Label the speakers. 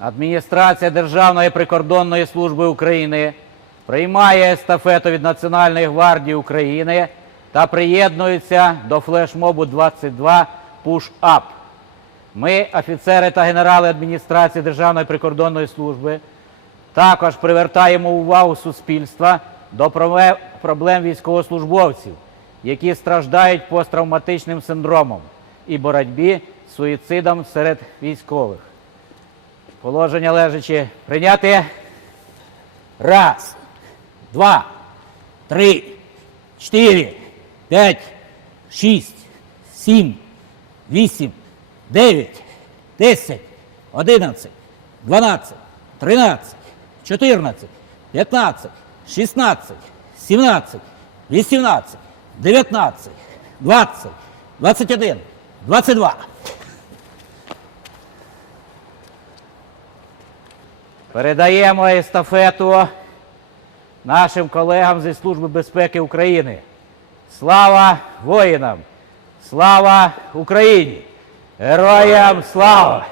Speaker 1: Адміністрація Державної прикордонної служби України приймає естафету від Національної гвардії України та приєднується до флешмобу 22 Push Up. Ми, офіцери та генерали адміністрації Державної прикордонної служби, також привертаємо увагу суспільства до проблем військовослужбовців, які страждають посттравматичним синдромом і боротьбі з суїцидом серед військових. Положення лежачи прийняти. Раз, два, три, чотири, п'ять, шість, сім, вісім, дев'ять, десять, одинадцять, дванадцять, тринадцять, чотирнадцять, п'ятнадцять, шістнадцять, сімнадцять, вісімнадцять, дев'ятнадцять, двадцять, двадцять один, двадцять два. Передаємо естафету нашим колегам зі Служби безпеки України. Слава воїнам! Слава Україні! Героям слава!